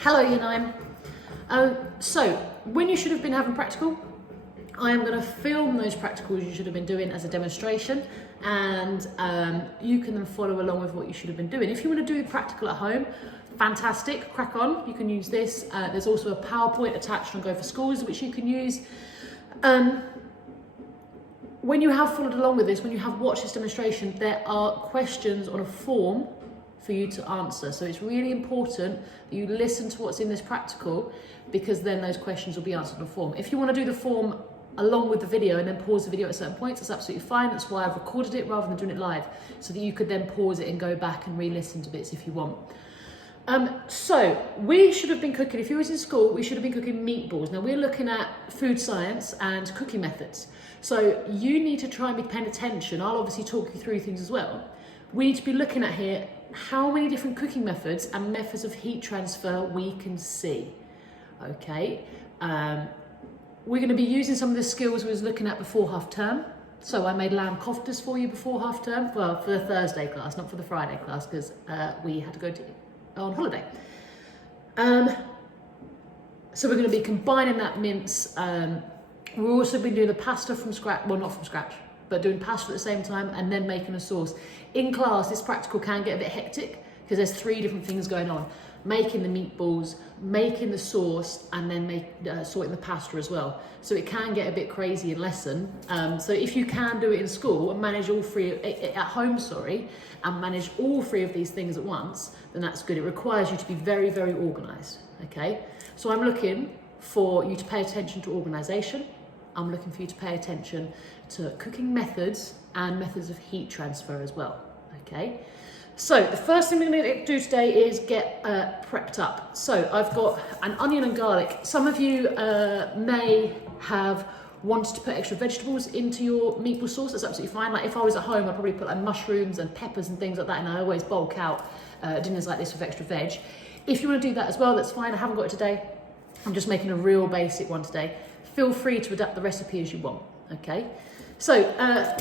Hello, Year 9. So, when you should have been having practical, I am going to film those practicals you should have been doing as a demonstration, and you can then follow along with what you should have been doing. If you want to do the practical at home, fantastic, crack on, you can use this. There's also a PowerPoint attached on Go for Schools which you can use. When you have followed along with this, when you have watched this demonstration, there are questions on a form for you to answer. So it's really important that you listen to what's in this practical, because then those questions will be answered on the form. If you want to do the form along with the video and then pause the video at certain points, that's absolutely fine. That's why I've recorded it rather than doing it live, so that you could then pause it and go back and re-listen to bits if you want. So we should have been cooking, if you was in school, we should have been cooking meatballs. Now we're looking at food science and cooking methods. So you need to try and be paying attention. I'll obviously talk you through things as well. We need to be looking at here how many different cooking methods and methods of heat transfer we can see. Okay, we're going to be using some of the skills we was looking at before half term. So I made lamb koftas for you before half term, well, for the Thursday class, not for the Friday class, because we had to go on holiday. So we're going to be combining that mince. We'll also be doing the pasta from scratch, well, not from scratch, but doing pasta at the same time and then making a sauce. In class, this practical can get a bit hectic because there's 3 different things going on. Making the meatballs, making the sauce, and then sorting the pasta as well. So it can get a bit crazy in lesson. So if you can do it in school and manage all 3, at home, and manage all 3 of these things at once, then that's good. It requires you to be very, very organised, okay? So I'm looking for you to pay attention to organisation. I'm looking for you to pay attention to cooking methods and methods of heat transfer as well, okay? So the first thing we're going to do today is get prepped up. So I've got an onion and garlic. Some of you may have wanted to put extra vegetables into your meatball sauce. That's absolutely fine. Like if I was at home, I'd probably put like mushrooms and peppers and things like that, and I always bulk out dinners like this with extra veg. If you want to do that as well, that's fine. I haven't got it today. I'm just making a real basic one today. Feel free to adapt the recipe as you want, okay? So,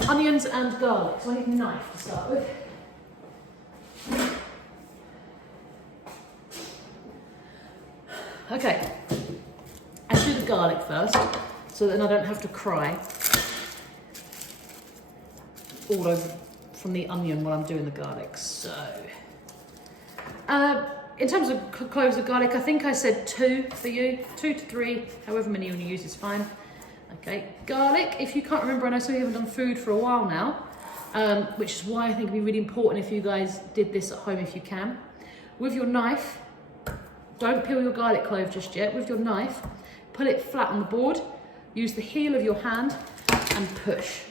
onions and garlic. So I need a knife to start with. Okay, let's do the garlic first, so that I don't have to cry all over from the onion while I'm doing the garlic. So, in terms of cloves of garlic, I think I said 2 for you, 2 to 3, however many you want to use is fine. Okay, garlic, if you can't remember, I know some of you haven't done food for a while now, which is why I think it'd be really important if you guys did this at home if you can. With your knife, don't peel your garlic clove just yet. With your knife, pull it flat on the board, use the heel of your hand and push.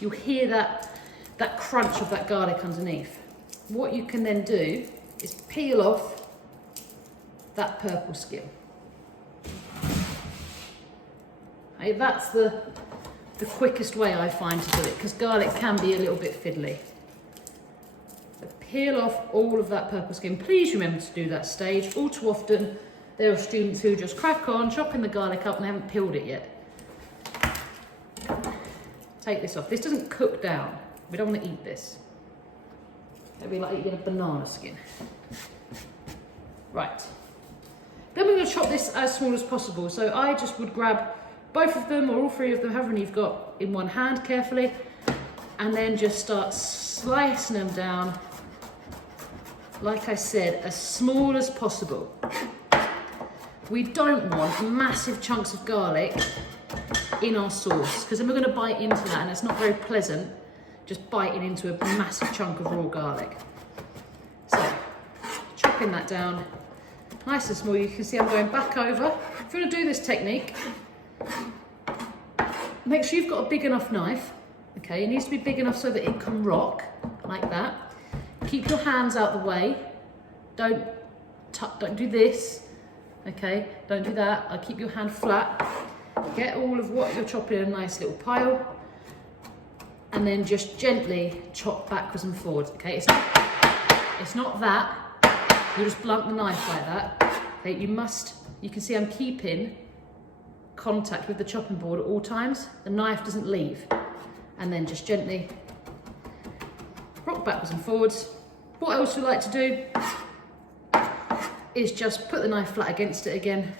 You'll hear that crunch of that garlic underneath. What you can then do is peel off that purple skin. Okay, that's the quickest way I find to do it, because garlic can be a little bit fiddly. So peel off all of that purple skin. Please remember to do that stage. All too often there are students who just crack on chopping the garlic up and they haven't peeled it yet. Take this off. This doesn't cook down. We don't want to eat this. It'd be like eating a banana skin. Right. Then we're going to chop this as small as possible. So I just would grab both of them or all 3 of them, however many you've got, in one hand carefully, and then just start slicing them down, like I said, as small as possible. We don't want massive chunks of garlic in our sauce, because then we're going to bite into that and it's not very pleasant just biting into a massive chunk of raw garlic. So, chopping that down nice and small. You can see I'm going back over. If you want to do this technique, make sure you've got a big enough knife. Okay, it needs to be big enough so that it can rock, like that. Keep your hands out the way. Don't do this, okay? Don't do that. I'll keep your hand flat. Get all of what you're chopping in a nice little pile, and then just gently chop backwards and forwards, okay? It's not that. You just blunt the knife like that. Okay, you can see I'm keeping contact with the chopping board at all times. The knife doesn't leave. And then just gently rock backwards and forwards. What else we like to do is just put the knife flat against it again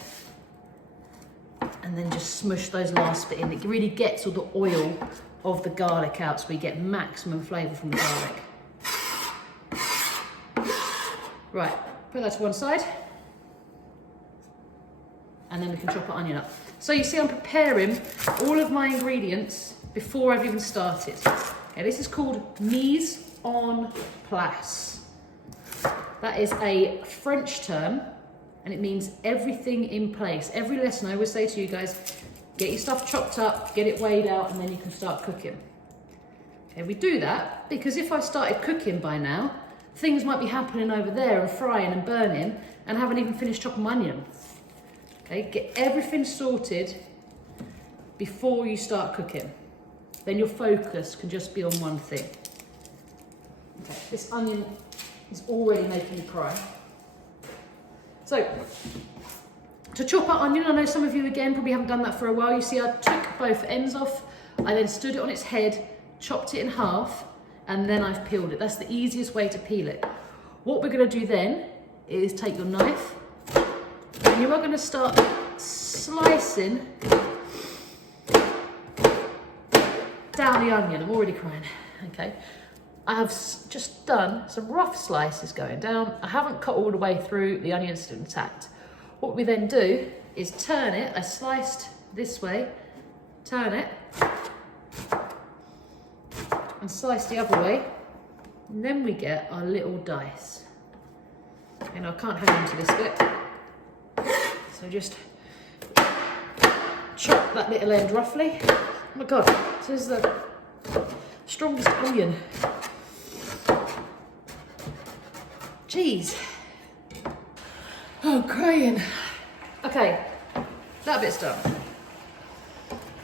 and then just smush those last bit in. It really gets all the oil of the garlic out so we get maximum flavour from the garlic. Right, put that to one side. And then we can chop our onion up. So you see I'm preparing all of my ingredients before I've even started. Okay, this is called mise en place. That is a French term and it means everything in place. Every lesson I always say to you guys, get your stuff chopped up, get it weighed out, and then you can start cooking. Okay, we do that because if I started cooking by now, things might be happening over there and frying and burning and I haven't even finished chopping my onion. Okay, get everything sorted before you start cooking. Then your focus can just be on one thing. Okay, this onion is already making me cry. So, to chop our onion, I know some of you again probably haven't done that for a while. You see I took both ends off, I then stood it on its head, chopped it in half, and then I've peeled it. That's the easiest way to peel it. What we're gonna do then is take your knife, and you are gonna start slicing down the onion. I'm already crying, okay? I have just done some rough slices going down. I haven't cut all the way through, the onion's still intact. What we then do is turn it, I sliced this way, turn it, and slice the other way, and then we get our little dice. And I can't hang on to this bit, so just chop that little end roughly. Oh my God, this is the strongest onion. Jeez. Oh, crying. Okay, that bit's done.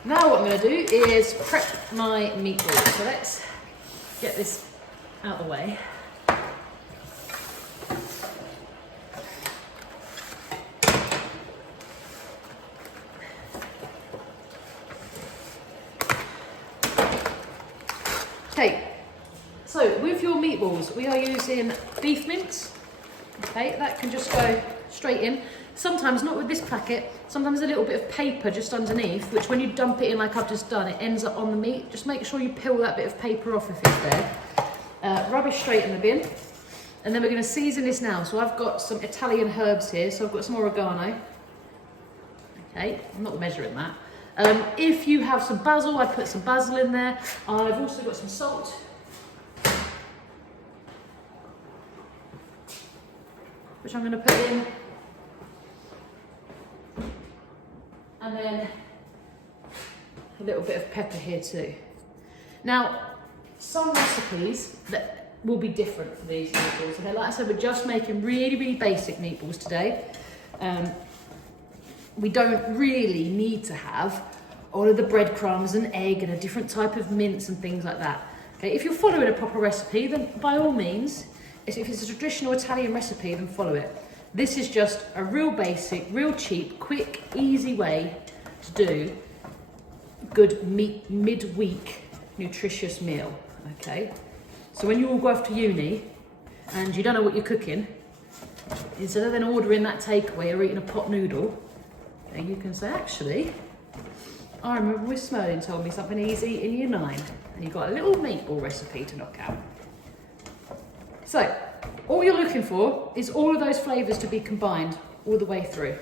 Now what I'm going to do is prep my meatballs. So let's get this out of the way. Okay, so with your meatballs, we are using beef mince. Okay, that can just go straight in. Sometimes, not with this packet, sometimes a little bit of paper just underneath, which when you dump it in like I've just done, it ends up on the meat. Just make sure you peel that bit of paper off if it's there. Rubbish straight in the bin. And then we're going to season this now. So I've got some Italian herbs here. So I've got some oregano. Okay, I'm not measuring that. If you have some basil, I put some basil in there. I've also got some salt. Which I'm going to put in. And then a little bit of pepper here too. Now, some recipes that will be different for these meatballs. Okay, like I said, we're just making really, really basic meatballs today. We don't really need to have all of the breadcrumbs and egg and a different type of mince and things like that. Okay, if you're following a proper recipe, then by all means, if it's a traditional Italian recipe, then follow it. This is just a real basic, real cheap, quick, easy way to do good midweek nutritious meal, okay? So when you all go off to uni and you don't know what you're cooking, instead of then ordering that takeaway or eating a pot noodle, okay, you can say, actually, I remember Miss Merlin told me something easy in year 9, and you've got a little meatball recipe to knock out. So, all you're looking for is all of those flavours to be combined all the way through,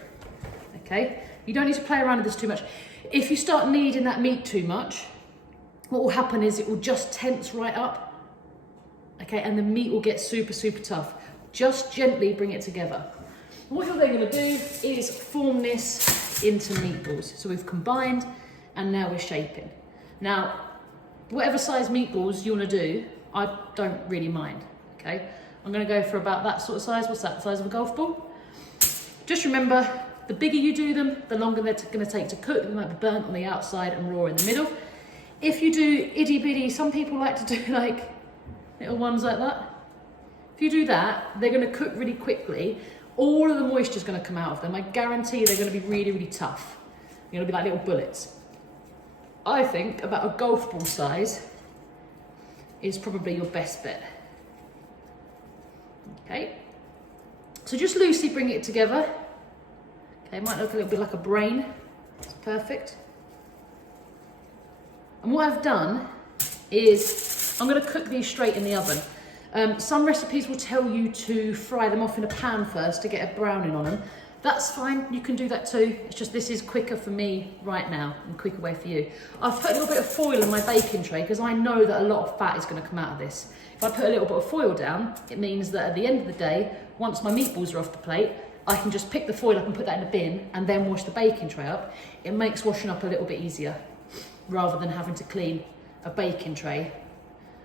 okay? You don't need to play around with this too much. If you start kneading that meat too much, what will happen is it will just tense right up, okay? And the meat will get super, super tough. Just gently bring it together. What you're then gonna do is form this into meatballs. So we've combined and now we're shaping. Now, whatever size meatballs you wanna do, I don't really mind, okay? I'm gonna go for about that sort of size. What's that, the size of a golf ball? Just remember, the bigger you do them, the longer they're gonna take to cook. They might be burnt on the outside and raw in the middle. If you do itty bitty, some people like to do like little ones like that. If you do that, they're gonna cook really quickly. All of the moisture's gonna come out of them. I guarantee they're gonna be really, really tough. They're gonna be like little bullets. I think about a golf ball size is probably your best bet. Okay, So just loosely bring it together. Okay, it might look a little bit like a brain. It's perfect. And what I've done is I'm going to cook these straight in the oven. Some recipes will tell you to fry them off in a pan first to get a browning on them. That's fine, you can do that too. It's just this is quicker for me right now and quicker way for you. I've put a little bit of foil in my baking tray because I know that a lot of fat is going to come out of this. If I put a little bit of foil down, it means that at the end of the day, once my meatballs are off the plate, I can just pick the foil up and put that in the bin and then wash the baking tray up. It makes washing up a little bit easier rather than having to clean a baking tray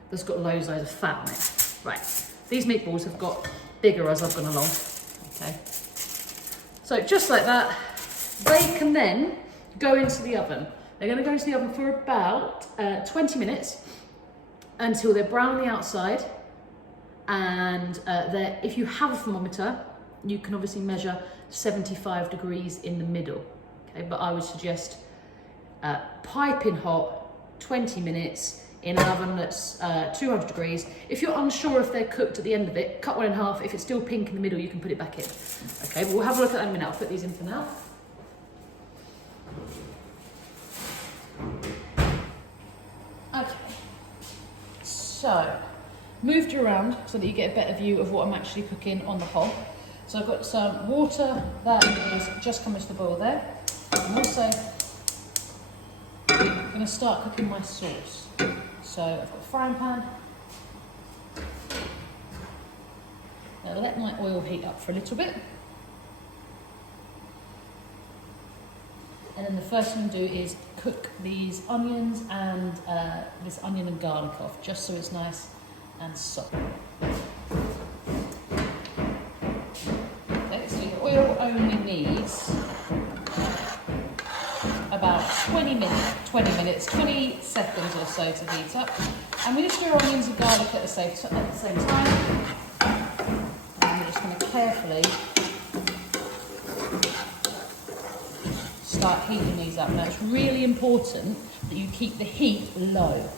that's got loads of fat on it. Right, these meatballs have got bigger as I've gone along, okay? So just like that, they can then go into the oven. They're going to go into the oven for about 20 minutes until they're brown on the outside. And if you have a thermometer, you can obviously measure 75 degrees in the middle. Okay, but I would suggest piping hot, 20 minutes in an oven that's 200 degrees. If you're unsure if they're cooked at the end of it, cut one in half. If it's still pink in the middle, you can put it back in. Okay, but we'll have a look at that in a minute. I'll put these in for now. Okay, so moved you around so that you get a better view of what I'm actually cooking on the hob. So I've got some water that is just coming to the boil there. I'm also going to start cooking my sauce. So I've got a frying pan. I'll let my oil heat up for a little bit. And then the first thing I'm going to do is cook these onions and this onion and garlic off, just so it's nice and soft. Okay, so your oil only needs about 20 seconds or so to heat up. And we just do onions and garlic at the same time. And we're just going to carefully start heating these up. Now it's really important that you keep the heat low.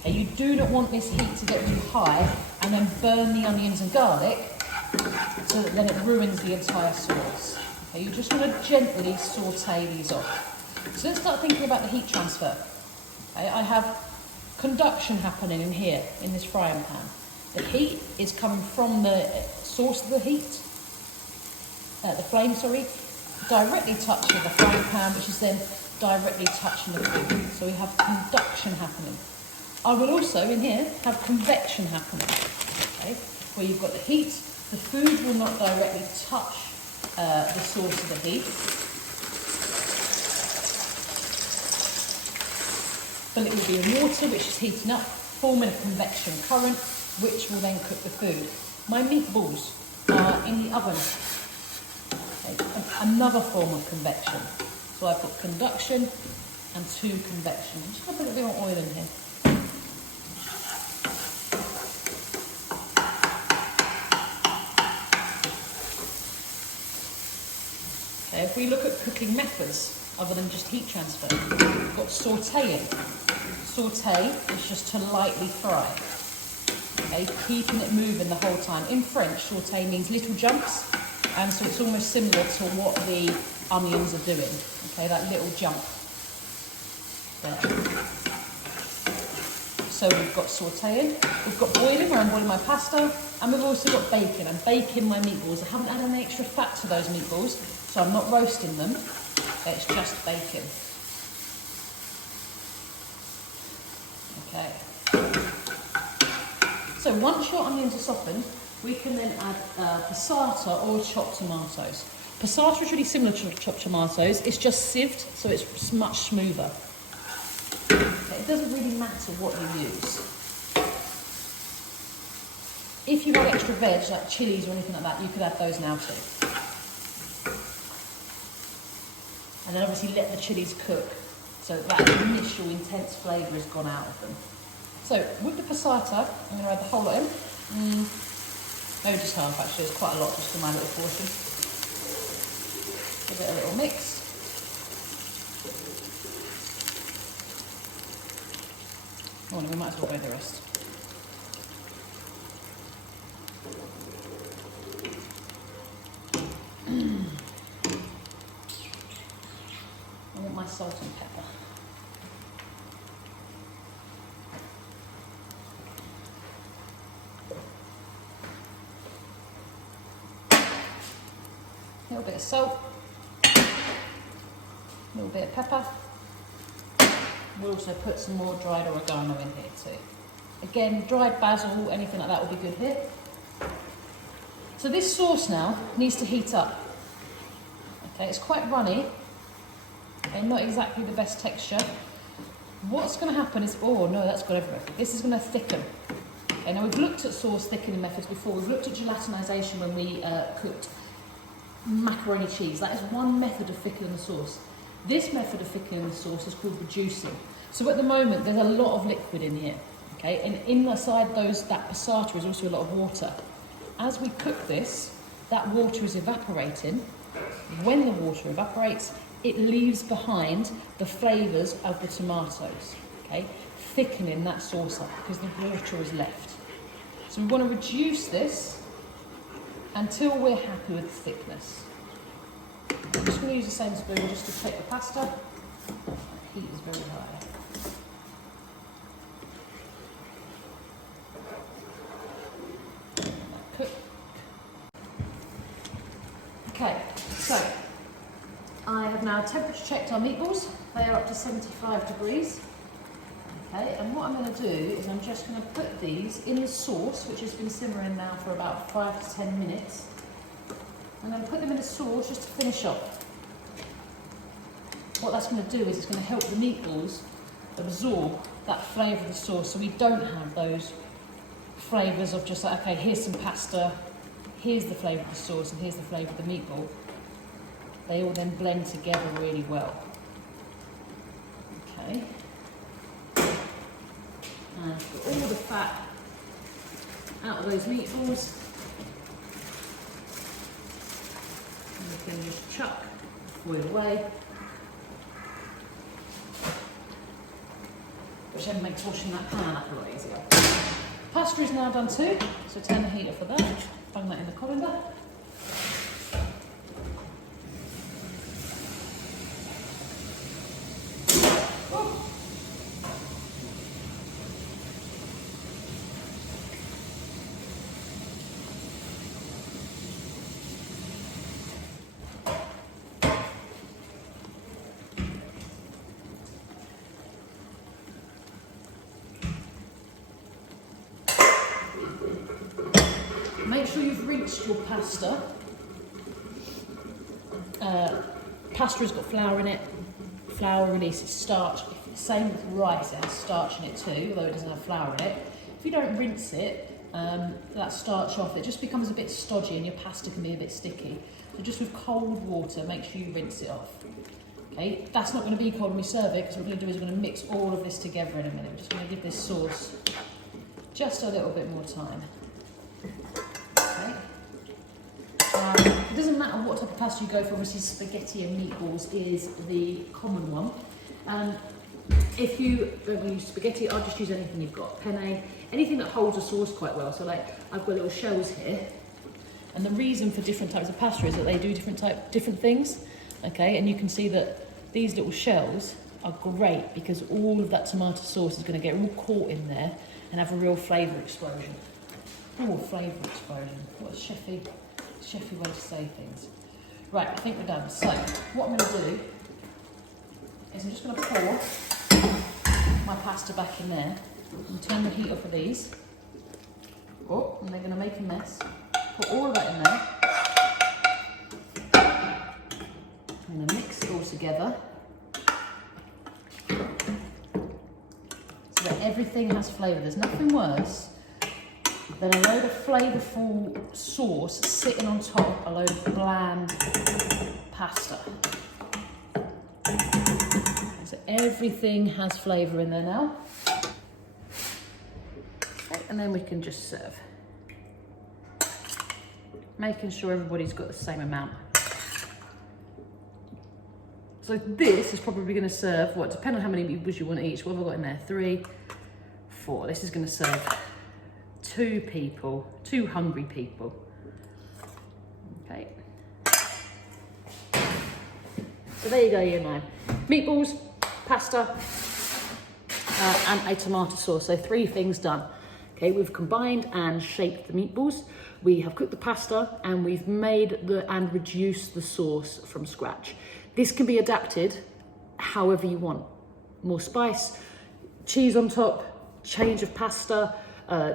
Okay, you do not want this heat to get too high and then burn the onions and garlic so that then it ruins the entire sauce. Okay, you just want to gently saute these off. So let's start thinking about the heat transfer. Okay, I have conduction happening in here, in this frying pan. The heat is coming from the source of the heat, the flame, directly touching the frying pan, which is then directly touching the food. So we have conduction happening. I will also, in here, have convection happening, okay, where you've got the heat. The food will not directly touch the source of the heat, but it will be in water, which is heating up, forming a convection current, which will then cook the food. My meatballs are in the oven. Okay, another form of convection. So I've got conduction and two convection. I'm just going to put a bit more oil in here. Okay, if we look at cooking methods other than just heat transfer, we've got sautéing. Sauté is just to lightly fry. Okay, keeping it moving the whole time. In French, sauté means little jumps, and so it's almost similar to what the onions are doing. Okay, that little jump there. So we've got sautéing, we've got boiling, where I'm boiling my pasta, and we've also got baking. I'm baking my meatballs. I haven't added any extra fat to those meatballs, so I'm not roasting them. It's just bacon. Okay. So once your onions are softened, we can then add passata or chopped tomatoes. Passata is really similar to chopped tomatoes. It's just sieved, so it's much smoother. Okay, it doesn't really matter what you use. If you have extra veg, like chilies or anything like that, you could add those now too. And then obviously let the chilies cook so that initial intense flavour has gone out of them. So with the passata, I'm going to add the whole lot in. Maybe just half actually, it's quite a lot just for my little portion. Give it a little mix. Oh, no, we might as well go the rest. salt and pepper. A little bit of salt, a little bit of pepper. We'll also put some more dried oregano in here too. Again, dried basil, anything like that will be good here. So this sauce now needs to heat up. Okay, it's quite runny and not exactly the best texture. What's going to happen is, oh no, that's got everywhere. This is going to thicken. Okay, now we've looked at sauce thickening methods before. We've looked at gelatinization when we cooked macaroni cheese. That is one method of thickening the sauce. This method of thickening the sauce is called reducing. So at the moment, there's a lot of liquid in here. Okay, and inside that passata is also a lot of water. As we cook this, that water is evaporating. When the water evaporates, it leaves behind the flavours of the tomatoes, okay, thickening that sauce up because the water is left. So we want to reduce this until we're happy with the thickness. I'm just going to use the same spoon just to take the pasta. The heat is very high. Okay, so I have now temperature checked our meatballs. They are up to 75 degrees. Okay, and what I'm going to do is I'm just going to put these in the sauce, which has been simmering now for about 5 to 10 minutes. I'm going to put them in the sauce just to finish off. What that's going to do is it's going to help the meatballs absorb that flavour of the sauce, so we don't have those flavours of just like, okay, here's some pasta, here's the flavour of the sauce, and here's the flavour of the meatball. They all then blend together really well. Okay. And I've got all the fat out of those meatballs. And we can just chuck the foil away. Which then makes washing that pan up a lot easier. Pasta is now done too, so turn the heat off for that. Bang that in the colander. Make sure you've rinsed your pasta. Pasta has got flour in it. Flour releases starch. Same with rice, it has starch in it too, although it doesn't have flour in it. If you don't rinse it, that starch off, it just becomes a bit stodgy and your pasta can be a bit sticky. So just with cold water, make sure you rinse it off. Okay, that's not going to be cold when we serve it, because what we're going to do is we're going to mix all of this together in a minute. We're just going to give this sauce just a little bit more time. It doesn't matter what type of pasta you go for, obviously spaghetti and meatballs is the common one. If you don't use spaghetti, I'll just use anything you've got. Penne, anything that holds a sauce quite well. So like, I've got little shells here. And the reason for different types of pasta is that they do different things. Okay, and you can see that these little shells are great because all of that tomato sauce is going to get all caught in there and have a real flavour explosion. Oh, flavour explosion. What a chefy way to say things. Right, I think we're done. So, what I'm going to do is I'm just going to pour my pasta back in there and turn the heat off of these. Oh, and they're going to make a mess. Put all of that in there. I'm going to mix it all together so that everything has flavour. There's nothing worse than a load of flavourful sauce sitting on top of a load of bland pasta. So everything has flavour in there now. Okay, and then we can just serve. Making sure everybody's got the same amount. So this is probably going to serve, what, depending on how many meatballs you want each. What have I got in there? 3, 4. This is going to serve 2 people, 2 hungry people. Okay. So there you go, you and I. meatballs, pasta, and a tomato sauce. So 3 things done. Okay, we've combined and shaped the meatballs. We have cooked the pasta and we've made and reduced the sauce from scratch. This can be adapted however you want. More spice, cheese on top, change of pasta,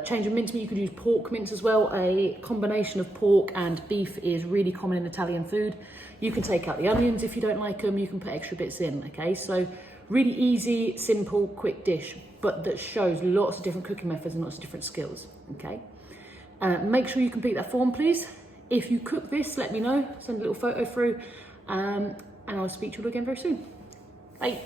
change of mincemeat. You could use pork mince as well. A combination of pork and beef is really common in Italian food. You can take out the onions if you don't like them. You can put extra bits in, okay? So really easy, simple, quick dish, but that shows lots of different cooking methods and lots of different skills, okay? Make sure you complete that form, please. If you cook this, let me know. Send a little photo through, and I'll speak to you all again very soon. Bye.